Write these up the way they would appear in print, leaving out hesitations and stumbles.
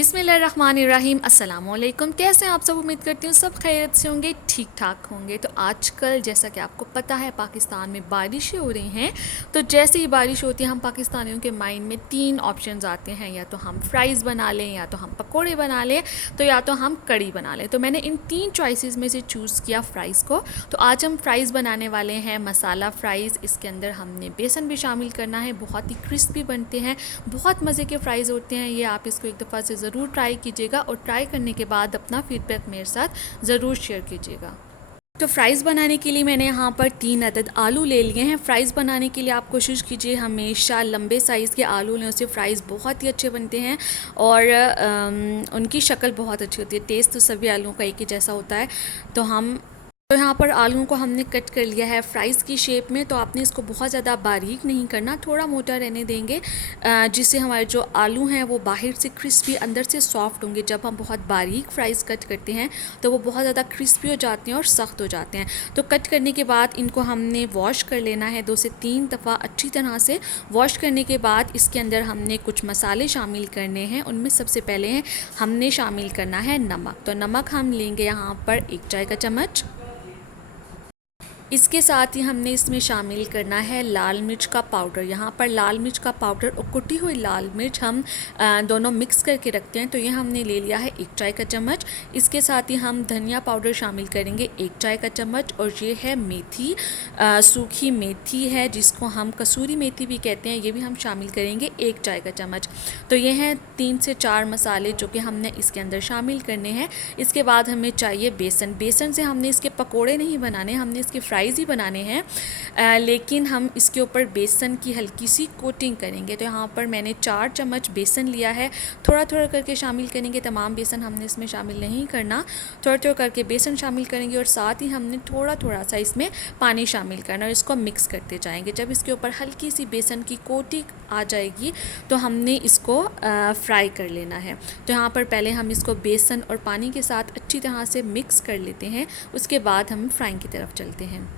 बिस्मिल्लाहिर्रहमानिर्रहीम। अस्सलामुअलैकुम। कैसे हैं आप सब? उम्मीद करती हूँ सब खैरियत से होंगे, ठीक ठाक होंगे। तो आजकल जैसा कि आपको पता है पाकिस्तान में बारिशें हो रही हैं। तो जैसे ही बारिश होती है हम पाकिस्तानियों के माइंड में तीन ऑप्शंस आते हैं, या तो हम फ्राइज़ बना लें, या तो हम पकोड़े बना लें, तो या तो हम कड़ी बना लें। तो मैंने इन तीन चॉइसेस में से चूज़ किया फ़्राइज़ को। तो आज हम फ्राइज़ बनाने वाले हैं, मसाला फ़्राइज़। इसके अंदर हमने बेसन भी शामिल करना है, बहुत ही क्रिस्पी बनते हैं, बहुत मज़े के फ़्राइज़ होते हैं ये। आप इसको एक दफ़ा से ज़रूर ट्राई कीजिएगा और ट्राई करने के बाद अपना फ़ीडबैक मेरे साथ ज़रूर शेयर कीजिएगा। तो फ़्राइज़ बनाने के लिए मैंने यहाँ पर 3 अदद आलू ले लिए हैं। फ़्राइज़ बनाने के लिए आप कोशिश कीजिए हमेशा लंबे साइज़ के आलू लें, उससे फ़्राइज़ बहुत ही अच्छे बनते हैं और उनकी शक्ल बहुत अच्छी होती है। टेस्ट तो सभी आलूओं का एक ही जैसा होता है। तो यहाँ पर आलूओं को हमने कट कर लिया है फ़्राइज़ की शेप में। तो आपने इसको बहुत ज़्यादा बारीक नहीं करना, थोड़ा मोटा रहने देंगे, जिससे हमारे जो आलू हैं वो बाहर से क्रिस्पी, अंदर से सॉफ्ट होंगे। जब हम बहुत बारीक फ़्राइज़ कट करते हैं तो वो बहुत ज़्यादा क्रिस्पी हो जाते हैं और सख्त हो जाते हैं। तो कट करने के बाद इनको हमने वॉश कर लेना है 2 से 3 दफ़ा अच्छी तरह से। वॉश करने के बाद इसके अंदर हमने कुछ मसाले शामिल करने हैं। उनमें सबसे पहले हमने शामिल करना है नमक। तो नमक हम लेंगे यहाँ पर 1 चाय का चम्मच। इसके साथ ही हमने इसमें शामिल करना है लाल मिर्च का पाउडर। यहाँ पर लाल मिर्च का पाउडर और कुटी हुई लाल मिर्च हम दोनों मिक्स करके रखते हैं। तो ये हमने ले लिया है 1 चाय का चम्मच। इसके साथ ही हम धनिया पाउडर शामिल करेंगे 1 चाय का चम्मच। और ये है मेथी, सूखी मेथी है जिसको हम कसूरी मेथी भी कहते हैं, ये भी हम शामिल करेंगे 1 चाय का चम्मच। तो ये हैं 3 से 4 मसाले जो कि हमने इसके अंदर शामिल करने हैं। इसके बाद हमें चाहिए बेसन। बेसन से हमने इसके पकोड़े नहीं बनाने, हमने इसके फ्राइज़ ही बनाने हैं, लेकिन हम इसके ऊपर बेसन की हल्की सी कोटिंग करेंगे। तो यहाँ पर मैंने 4 चम्मच बेसन लिया है। थोड़ा थोड़ा करके शामिल करेंगे, तमाम बेसन हमने इसमें शामिल नहीं करना। थोड़ा थोड़ा करके बेसन शामिल करेंगे और साथ ही हमने थोड़ा थोड़ा सा इसमें पानी शामिल करना और इसको मिक्स करते जाएंगे। जब इसके ऊपर हल्की सी बेसन की कोटिंग आ जाएगी तो हमने इसको फ्राई कर लेना है। तो यहाँ पर पहले हम इसको बेसन और पानी के साथ अच्छी तरह से मिक्स कर लेते हैं, उसके बाद हम फ्राइंग की तरफ चलते हैं।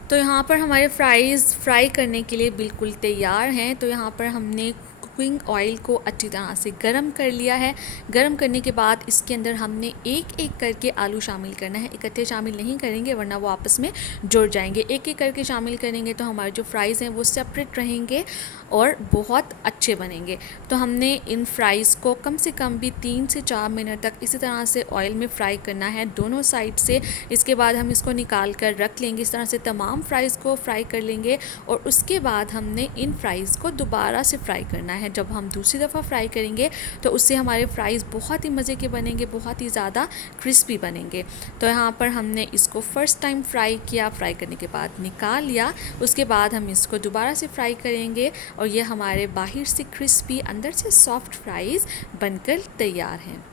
तो यहाँ पर हमारे फ़्राइज़ फ्राई करने के लिए बिल्कुल तैयार हैं। तो यहाँ पर हमने कुकिंग ऑयल को अच्छी तरह से गरम कर लिया है। गरम करने के बाद इसके अंदर हमने एक एक करके आलू शामिल करना है, इकट्ठे शामिल नहीं करेंगे वरना वो आपस में जुड़ जाएंगे। एक एक करके शामिल करेंगे तो हमारे जो फ़्राइज़ हैं वो सेपरेट रहेंगे और बहुत अच्छे बनेंगे। तो हमने इन फ़्राइज़ को कम से कम भी 3 से 4 मिनट तक इसी तरह से ऑयल में फ्राई करना है दोनों साइड से। इसके बाद हम इसको निकाल कर रख लेंगे। इस तरह से तमाम फ़्राइज़ को फ्राई कर लेंगे और उसके बाद हमने इन फ़्राइज़ को दोबारा से फ्राई करना है। जब हम दूसरी दफ़ा फ्राई करेंगे तो उससे हमारे फ़्राइज़ बहुत ही मज़े के बनेंगे, बहुत ही ज़्यादा क्रिस्पी बनेंगे। तो यहाँ पर हमने इसको फ़र्स्ट टाइम फ्राई किया, फ्राई करने के बाद निकाल लिया। उसके बाद हम इसको दोबारा से फ्राई करेंगे और ये हमारे बाहर से क्रिस्पी, अंदर से सॉफ्ट फ़्राइज़ बनकर तैयार हैं।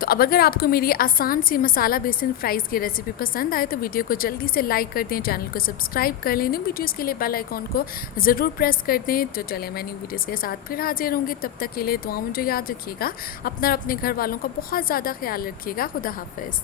तो अब अगर आपको मेरी आसान सी मसाला बेसन फ़्राइज़ की रेसिपी पसंद आए तो वीडियो को जल्दी से लाइक कर दें, चैनल को सब्सक्राइब कर लें, न्यू वीडियोज़ के लिए बेल आइकॉन को ज़रूर प्रेस कर दें। तो चले मैं न्यू वीडियोज़ के साथ फिर हाजिर होंगी। तब तक के लिए दुआ मुझे याद रखिएगा, अपना और अपने घर वालों का बहुत ज़्यादा ख्याल रखिएगा। खुदा हाफ़िज़।